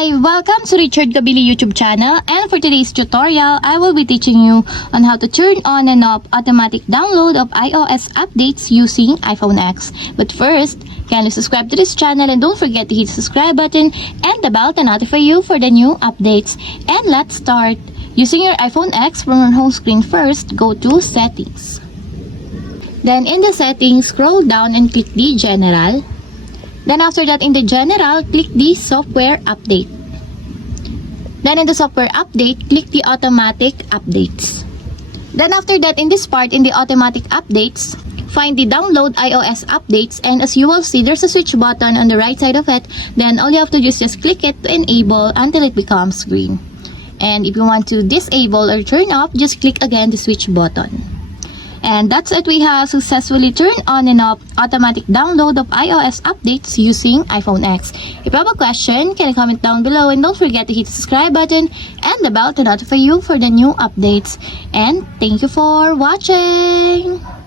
Hi! Welcome to Richard Kabili YouTube channel, and for today's tutorial, I will be teaching you on how to turn on and off automatic download of iOS updates using iPhone X. But first, kindly subscribe to this channel and don't forget to hit the subscribe button and the bell to notify you for the new updates. And let's start. Using your iPhone X, from your home screen first, go to Settings. Then in the Settings, scroll down and click the General. Then after that, in the General, click the Software Update. Then in the Software Update, click the Automatic Updates. Then after that, in this part, in the Automatic Updates, find the Download iOS Updates, and as you will see, there's a switch button on the right side of it. Then all you have to do is just click it to enable until it becomes green. And if you want to disable or turn off, just click again the switch button. And that's it. We have successfully turned on and off automatic download of iOS updates using iPhone X. If you have a question, can you comment down below, and don't forget to hit the subscribe button and the bell to notify you for the new updates. And thank you for watching!